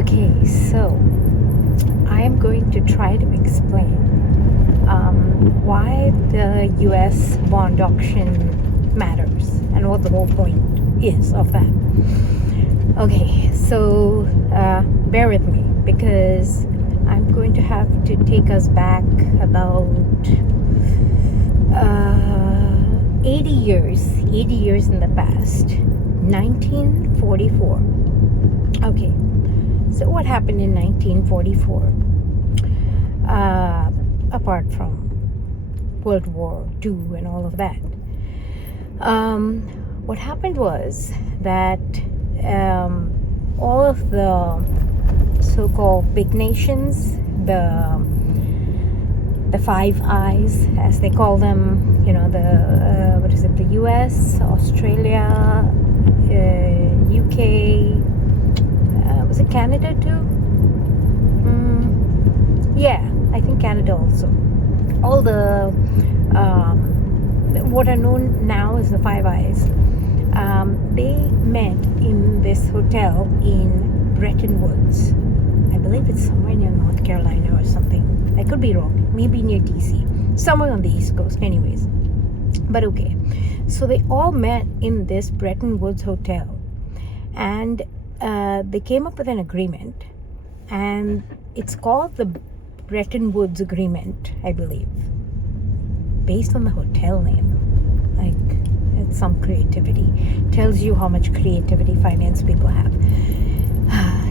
Okay, so I am going to try to explain why the US bond auction matters and what the whole point is of that. Okay, so bear with me because I'm going to have to take us back about 80 years in the past. 1944. Okay, so what happened in 1944? Apart from World War II and all of that. What happened was that all of the so-called big nations, the Five Eyes, as they call them, the US, Australia, UK, was it Canada too? Yeah, I think Canada also. All the what are known now as the Five Eyes, they met in this hotel in Breton Woods. I believe it's somewhere near North Carolina or something. I could be wrong. Maybe near DC. Somewhere on the East Coast. Anyways. But okay. So they all met in this Breton Woods hotel. And they came up with an agreement. And it's called the Breton Woods Agreement, I believe. Based on the hotel name. Like, it's some creativity. Tells you how much creativity finance people have.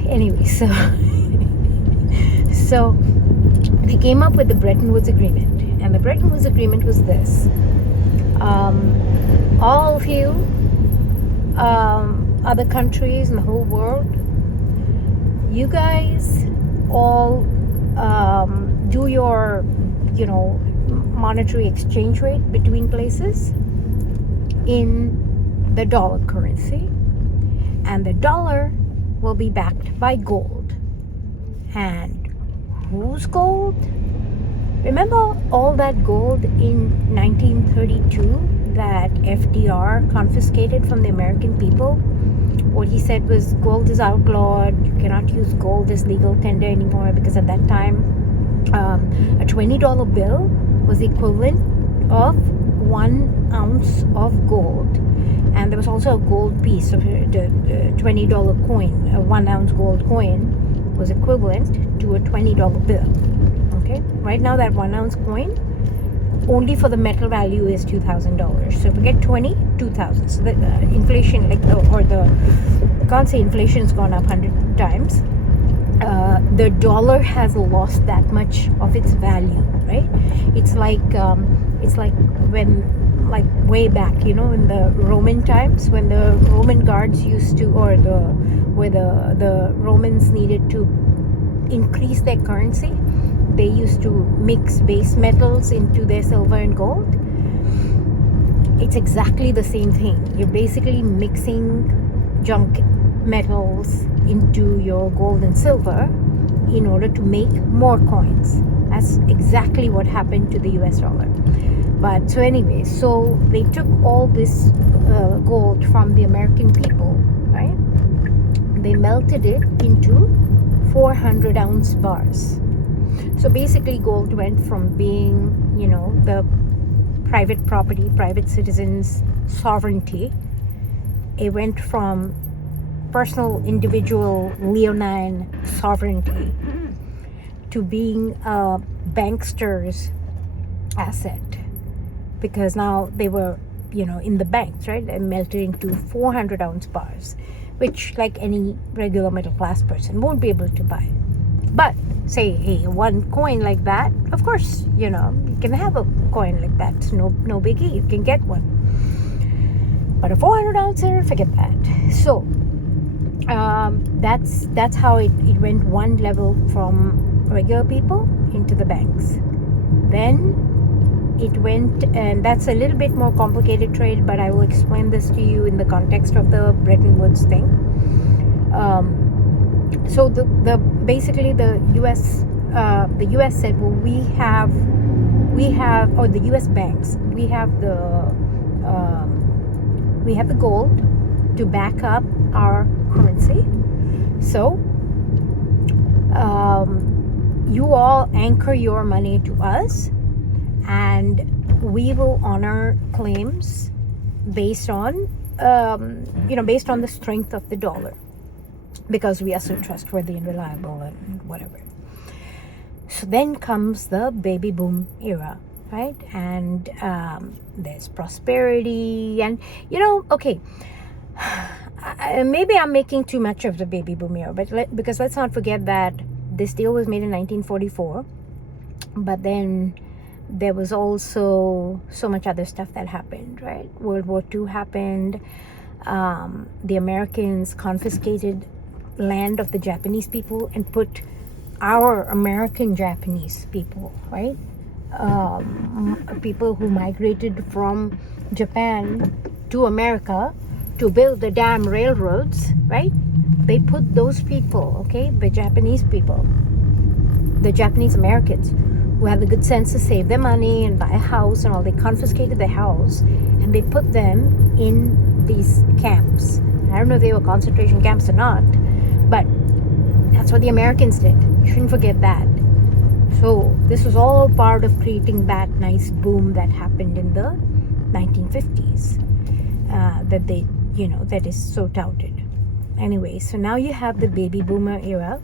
Anyway, so they came up with the Breton Woods Agreement. And the Breton Woods Agreement was this. All of you, other countries in the whole world, you guys all do your, monetary exchange rate between places in the dollar currency. And the dollar will be backed by gold. And whose gold? Remember all that gold in 1932 that FDR confiscated from the American people? What he said was gold is outlawed. You cannot use gold as legal tender anymore because at that time a $20 bill was the equivalent of 1 ounce of gold. And there was also a gold piece of the $20 coin. A 1 ounce gold coin was equivalent to a $20 bill. Okay, right now that 1 ounce coin only for the metal value is $2,000. So if we get 20, 2,000. So the inflation, I can't say inflation's gone up 100 times. The dollar has lost that much of its value, right? It's like when, like way back, in the Roman times, when the Roman guards used to, or where the Romans needed to increase their currency, they used to mix base metals into their silver and gold. It's exactly the same thing. You're basically mixing junk metals into your gold and silver in order to make more coins. That's exactly what happened to the US dollar. But so anyway, so they took all this gold from the American people, right? They melted it into 400 ounce bars. So basically gold went from being, the private property, private citizens' sovereignty. It went from personal, individual, leonine sovereignty to being a bankster's asset. Because now they were, in the banks, right? They melted into 400 ounce bars, which like any regular middle class person won't be able to buy. But say, hey, one coin like that, of course, you can have a coin like that. It's no biggie. You can get one. But a 400 ouncer, forget that. So that's how it went one level from regular people into the banks. Then it went, and that's a little bit more complicated trade, but I will explain this to you in the context of the Bretton Woods thing. So basically the US said, well, we have, or the US banks, we have the gold to back up our currency. So You all anchor your money to us, and we will honor claims based on based on the strength of the dollar, because we are so trustworthy and reliable and whatever. So then comes the baby boom era, right? And there's prosperity, and okay, maybe I'm making too much of the baby boom era, but because let's not forget that this deal was made in 1944, but then there was also so much other stuff that happened, right? World War II happened. The Americans confiscated land of the Japanese people and put our American Japanese people, right? People who migrated from Japan to America to build the damn railroads, right? They put those people, okay, the Japanese people, the Japanese Americans, who had the good sense to save their money and buy a house and all, they confiscated their house and they put them in these camps. I don't know if they were concentration camps or not, but that's what the Americans did. You shouldn't forget that. So this was all part of creating that nice boom that happened in the 1950s, that is so touted. Anyway, so now you have the baby boomer era.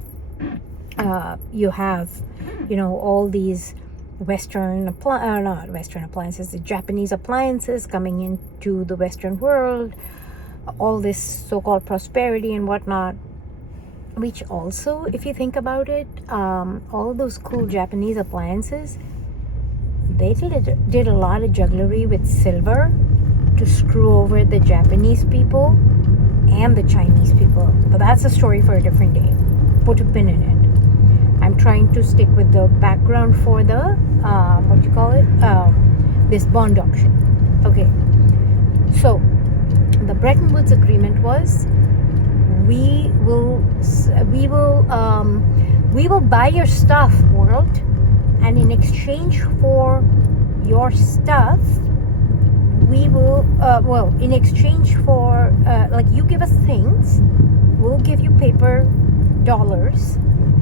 You have, all these not Western appliances, the Japanese appliances coming into the Western world, all this so-called prosperity and whatnot, which also, if you think about it, all those cool Japanese appliances, they did a lot of jugglery with silver to screw over the Japanese people and the Chinese people. But that's a story for a different day. Put a pin in it. I'm trying to stick with the background for the this bond auction. Okay, so the Breton Woods agreement was, we will buy your stuff, world, and in exchange for your stuff, we will in exchange for you give us things, we'll give you paper dollars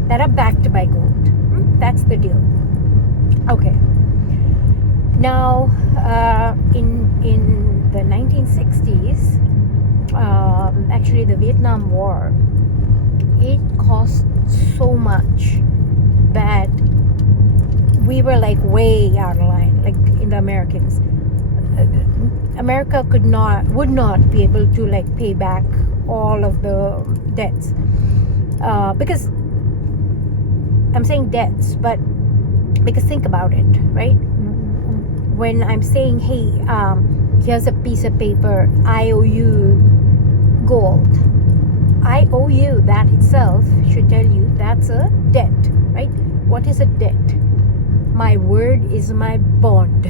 that are backed by gold. That's the deal. Okay. Now, in the 1960s, actually the Vietnam War, it cost so much that we were like way out of line, like in the Americans. America would not be able to like pay back all of the debts, because I'm saying debts, but because think about it, right? When I'm saying, hey, here's a piece of paper, I owe you gold, I owe you, that itself should tell you that's a debt, right? What is a debt? My word is my bond.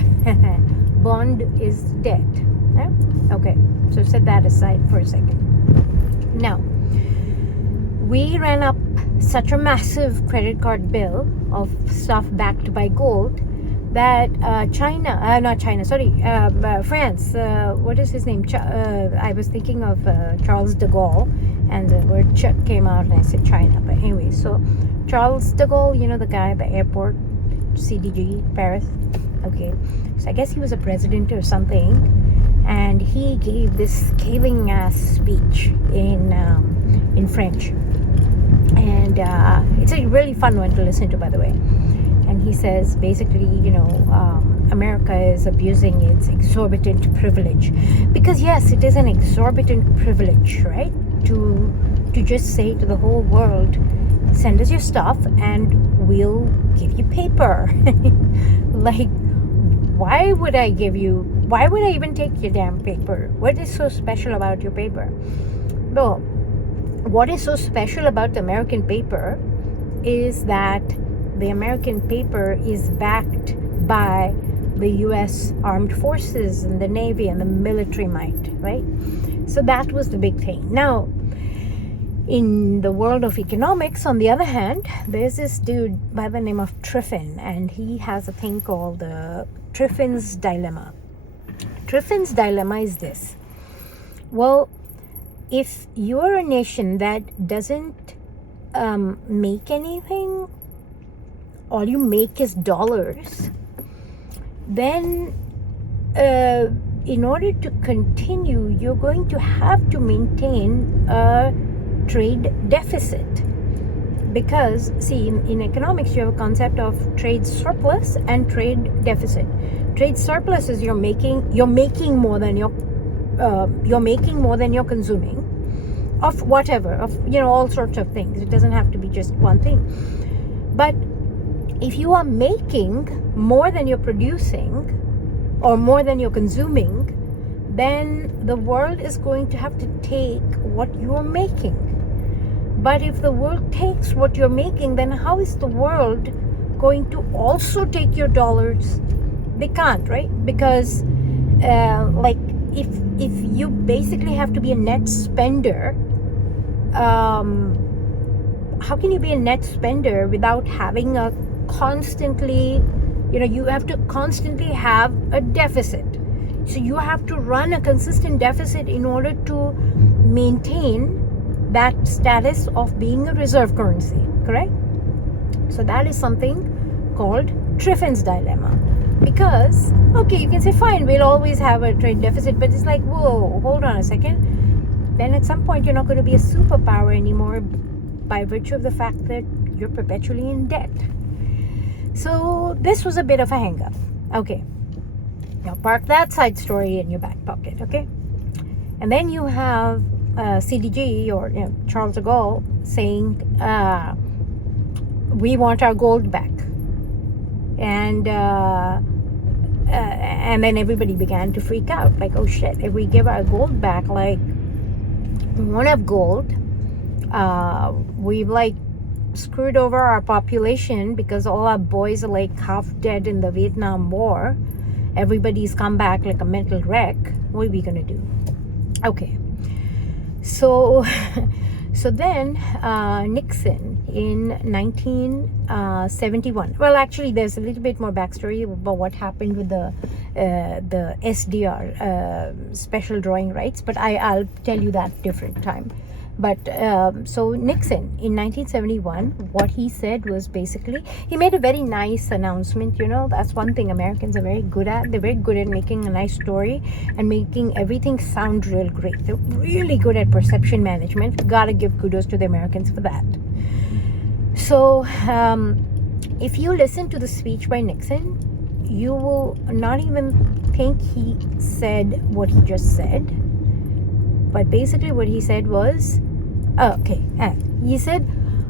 Bond is debt. Yeah? Okay, so set that aside for a second. Now, we ran up such a massive credit card bill of stuff backed by gold that France, what is his name? I was thinking of Charles de Gaulle, and the word Ch came out and I said China. But anyway, so Charles de Gaulle, the guy at the airport, CDG, Paris. Okay, so I guess he was a president or something, and he gave this scathing ass speech in French, and it's a really fun one to listen to, by the way. And he says basically, America is abusing its exorbitant privilege, because yes, it is an exorbitant privilege, right? To just say to the whole world, send us your stuff and we'll give you paper. Like, why would I even take your damn paper? What is so special about your paper? Well, what is so special about the American paper is that the American paper is backed by the US Armed Forces and the Navy and the military might, right? So that was the big thing. Now, in the world of economics, on the other hand, there's this dude by the name of Triffitt, and he has a thing called the Triffitt's dilemma. Triffitt's dilemma is this. Well, if you're a nation that doesn't make anything, all you make is dollars, then in order to continue, you're going to have to maintain a trade deficit. Because, see, in economics, you have a concept of trade surplus and trade deficit. Trade surplus is you're making more than you're consuming, of whatever, of all sorts of things. It doesn't have to be just one thing. But if you are making more than you're producing or more than you're consuming, then the world is going to have to take what you're making. But if the world takes what you're making, then how is the world going to also take your dollars? They can't, right? Because if you basically have to be a net spender, how can you be a net spender without having a constantly, you have to constantly have a deficit. So you have to run a consistent deficit in order to maintain that status of being a reserve currency, correct? So that is something called Triffin's dilemma. Because, okay, you can say, fine, we'll always have a trade deficit, but it's like, whoa, hold on a second. Then at some point, you're not going to be a superpower anymore by virtue of the fact that you're perpetually in debt. So this was a bit of a hang-up. Okay, now park that side story in your back pocket, okay? And then you have CDG or Charles de Gaulle saying, we want our gold back. And then everybody began to freak out, like, oh shit, if we give our gold back, like, we won't have gold. We've like screwed over our population because all our boys are like half dead in the Vietnam War. Everybody's come back like a mental wreck. What are we gonna do? Okay, so then Nixon in 1971. Well, actually, there's a little bit more backstory about what happened with the SDR, special drawing rights, but I'll tell you that different time. But so Nixon in 1971, what he said was basically, he made a very nice announcement. That's one thing Americans are very good at. They're very good at making a nice story and making everything sound real great. They're really good at perception management. Gotta give kudos to the Americans for that. So if you listen to the speech by Nixon, you will not even think he said what he just said. But basically what he said was, he said,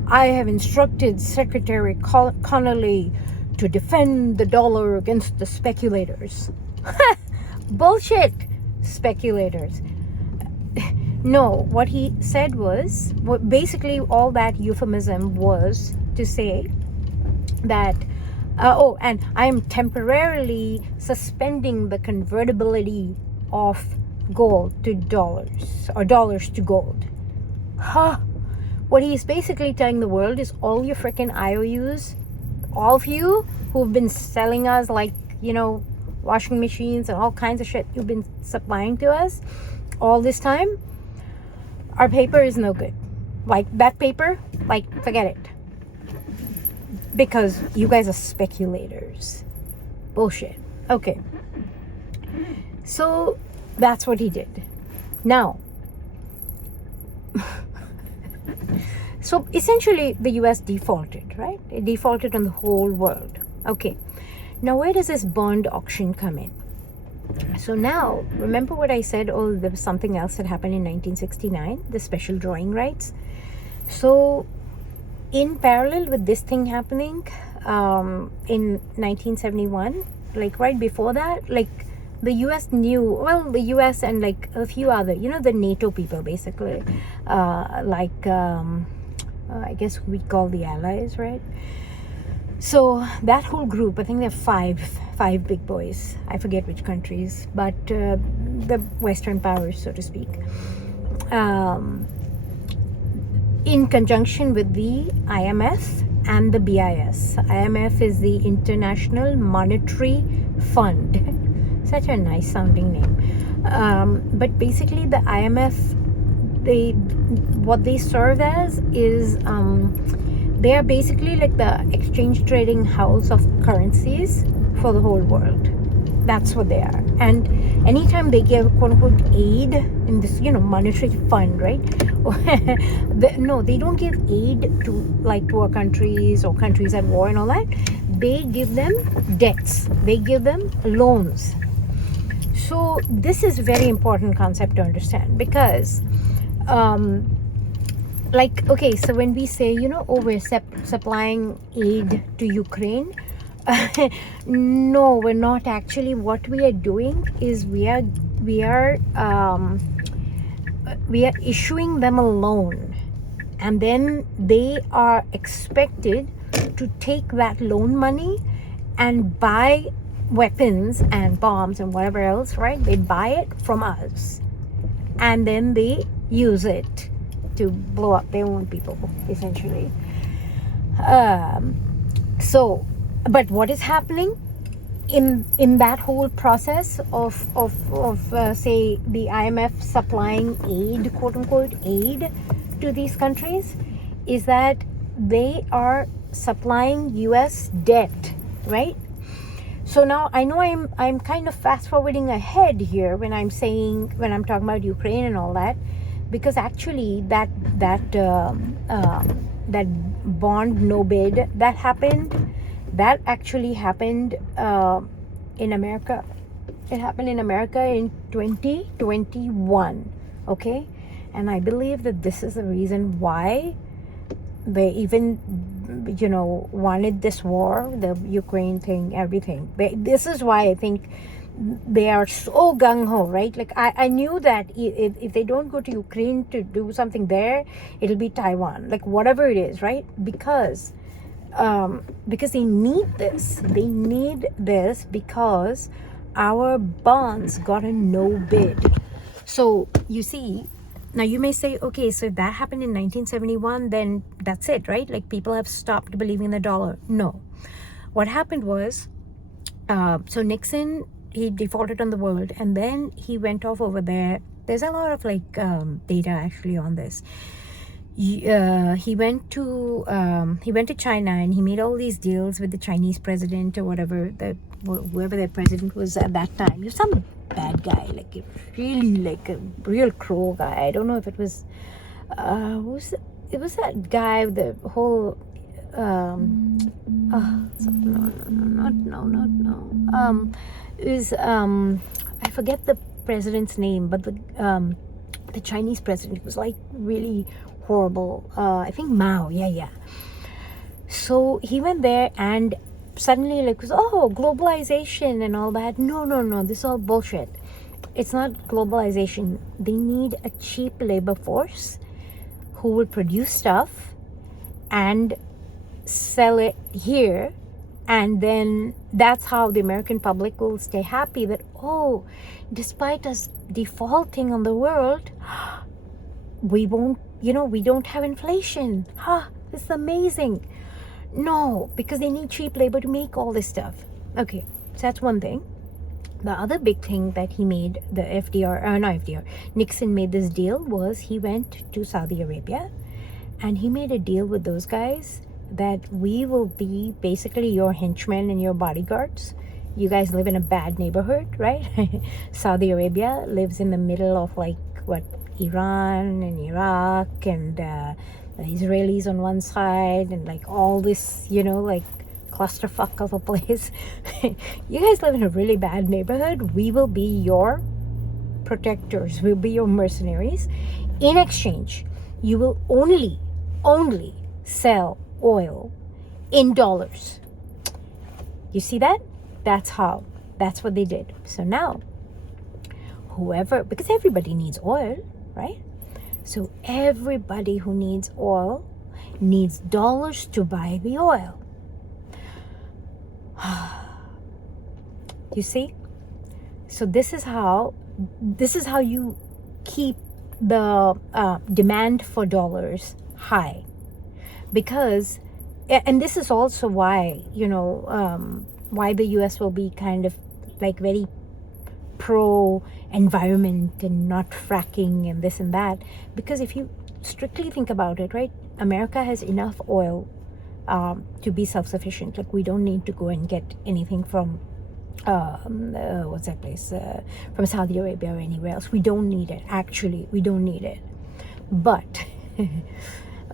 I have instructed Secretary Connolly to defend the dollar against the speculators. Bullshit, speculators. No, what he said was, basically all that euphemism was to say that, and I am temporarily suspending the convertibility of gold to dollars, or dollars to gold. What he's basically telling the world is, all your freaking IOUs, all of you who've been selling us like, washing machines and all kinds of shit you've been supplying to us all this time, our paper is no good. Like that paper, like forget it. Because you guys are speculators. Bullshit. Okay. So that's what he did. Now, so essentially the US defaulted, right? It defaulted on the whole world. Okay. Now where does this bond auction come in? So now, remember what I said? Oh, there was something else that happened in 1969, the special drawing rights. So in parallel with this thing happening in 1971, like right before that, like the US the US and like a few other, the NATO people basically, I guess we call the allies, right? So that whole group, I think there are five big boys. I forget which countries, but the Western powers, so to speak, in conjunction with the IMF and the BIS. IMF is the International Monetary Fund. Such a nice sounding name. But basically the IMF what they serve as is they are basically like the exchange trading house of currencies for the whole world. That's what they are. And anytime they give quote unquote aid in this, monetary fund, right? No, they don't give aid to our countries or countries at war and all that. They give them debts. They give them loans. So this is a very important concept to understand because so when we say, we're supplying aid to Ukraine, no, we're not actually. What we are doing is we are issuing them a loan, and then they are expected to take that loan money and buy weapons and bombs and whatever else, right? They buy it from us, and then they use it to blow up their own people, essentially. But what is happening in that whole process of say the IMF supplying aid, quote unquote aid, to these countries, is that they are supplying US debt, right? So now I know I'm kind of fast forwarding ahead here when I'm talking about Ukraine and all that, because actually that bond no bid that happened. That actually happened in America. It happened in America in 2021, okay? And I believe that this is the reason why they even, wanted this war, the Ukraine thing, everything. This is why I think they are so gung-ho, right? Like, I knew that if they don't go to Ukraine to do something there, it'll be Taiwan, like whatever it is, right? Because they need this. They need this because our bonds got a no bid. So you see, now you may say, okay, so if that happened in 1971, then that's it, right? Like people have stopped believing in the dollar. No. What happened was, so Nixon, he defaulted on the world, and then he went off over there. There's a lot of data actually on this. He went to China, and he made all these deals with the Chinese president or whoever their president was at that time. He was some bad guy, like a real crow guy. I don't know if it was it was that guy with the whole it was I forget the president's name, but the Chinese president was like really horrible. I think Mao. Yeah. So he went there, and suddenly globalization and all that. No, this is all bullshit. It's not globalization. They need a cheap labor force who will produce stuff and sell it here, and then that's how the American public will stay happy that, despite us defaulting on the world, we won't, we don't have inflation. This is amazing. No, because they need cheap labor to make all this stuff. Okay, so that's one thing. The other big thing that he made, Nixon made this deal, was he went to Saudi Arabia, and he made a deal with those guys that we will be basically your henchmen and your bodyguards. You guys live in a bad neighborhood, right? Saudi Arabia lives in the middle of Iran and Iraq and the Israelis on one side, and all this, clusterfuck of a place. You guys live in a really bad neighborhood. We will be your protectors. We'll be your mercenaries. In exchange, you will only sell oil in dollars. You see that? That's what they did. So now, because everybody needs oil, right? So everybody who needs oil needs dollars to buy the oil. You see? So this is how you keep the demand for dollars high. Because, and this is also why, why the US will be kind of very pro environment and not fracking and this and that. Because if you strictly think about it, right, America has enough oil to be self-sufficient. Like, we don't need to go and get anything from what's that place, from Saudi Arabia or anywhere else. We don't need it. Actually, we don't need it. But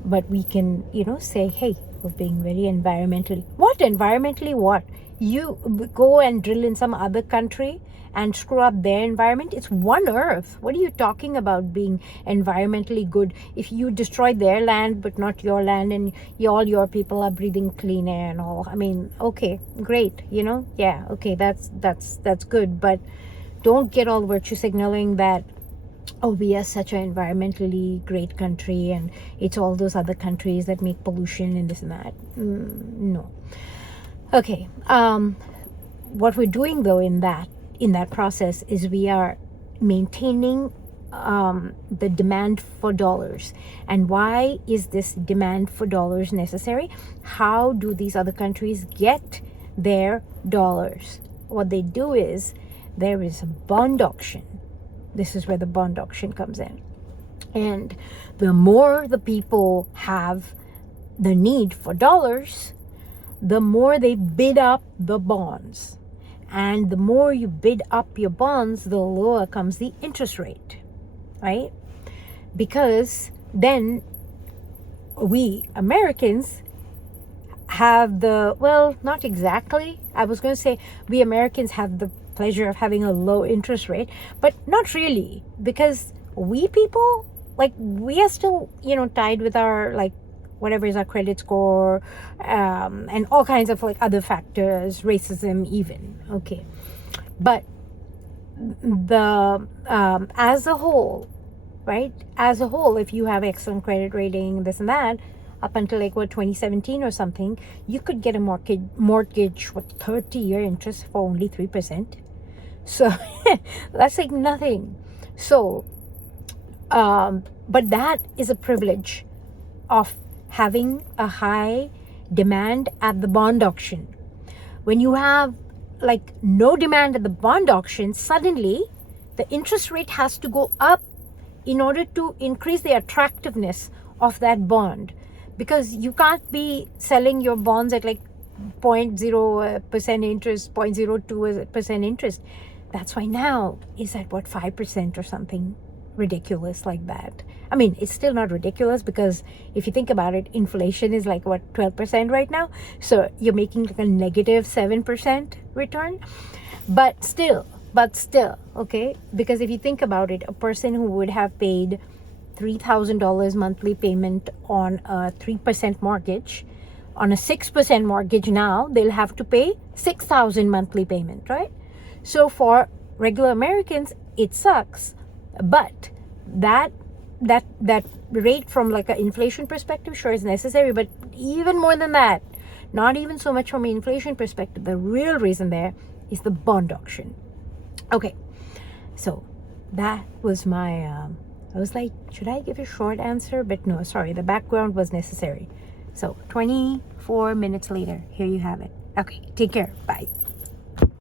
but we can, say, hey, we're being very environmentally. What environmentally? What? You go and drill in some other country and screw up their environment? It's one earth. What are you talking about being environmentally good if you destroy their land but not your land, and all your people are breathing clean air and all? I mean, okay, great, yeah, okay, that's good, but don't get all virtue signaling that, oh, we are such an environmentally great country and it's all those other countries that make pollution and this and that. No. Okay. What we're doing though in that process is we are maintaining the demand for dollars. And why is this demand for dollars necessary? How do these other countries get their dollars? What they do is there is a bond auction. This is where the bond auction comes in. And the more the people have the need for dollars, the more they bid up the bonds. And the more you bid up your bonds, the lower comes the interest rate, right? Because then we Americans have not exactly. I was going to say we Americans have the pleasure of having a low interest rate, but not really, because we people, like, we are still, tied with our, like, whatever is our credit score, and all kinds of, like, other factors, racism even, okay. But the as a whole, right, if you have excellent credit rating, this and that, up until 2017 or something, you could get a mortgage with 30-year interest for only 3%. So that's like nothing. So but that is a privilege of having a high demand at the bond auction. When you have like no demand at the bond auction, suddenly the interest rate has to go up in order to increase the attractiveness of that bond, because you can't be selling your bonds at like 0.0% interest, 0.02% interest. That's why now it's at 5% or something ridiculous like that. I mean, it's still not ridiculous, because if you think about it, inflation is like 12% right now. So you're making like a negative 7% return. But still, okay, because if you think about it, a person who would have paid $3,000 monthly payment on a 3% mortgage, on a 6% mortgage now, they'll have to pay $6,000 monthly payment, right? So for regular Americans, it sucks. But that rate from like an inflation perspective, sure, is necessary. But even more than that, not even so much from an inflation perspective, the real reason there is the bond auction. Okay, so that was my, I was like, should I give a short answer? But no, sorry, the background was necessary. So 24 minutes later, here you have it. Okay, take care. Bye.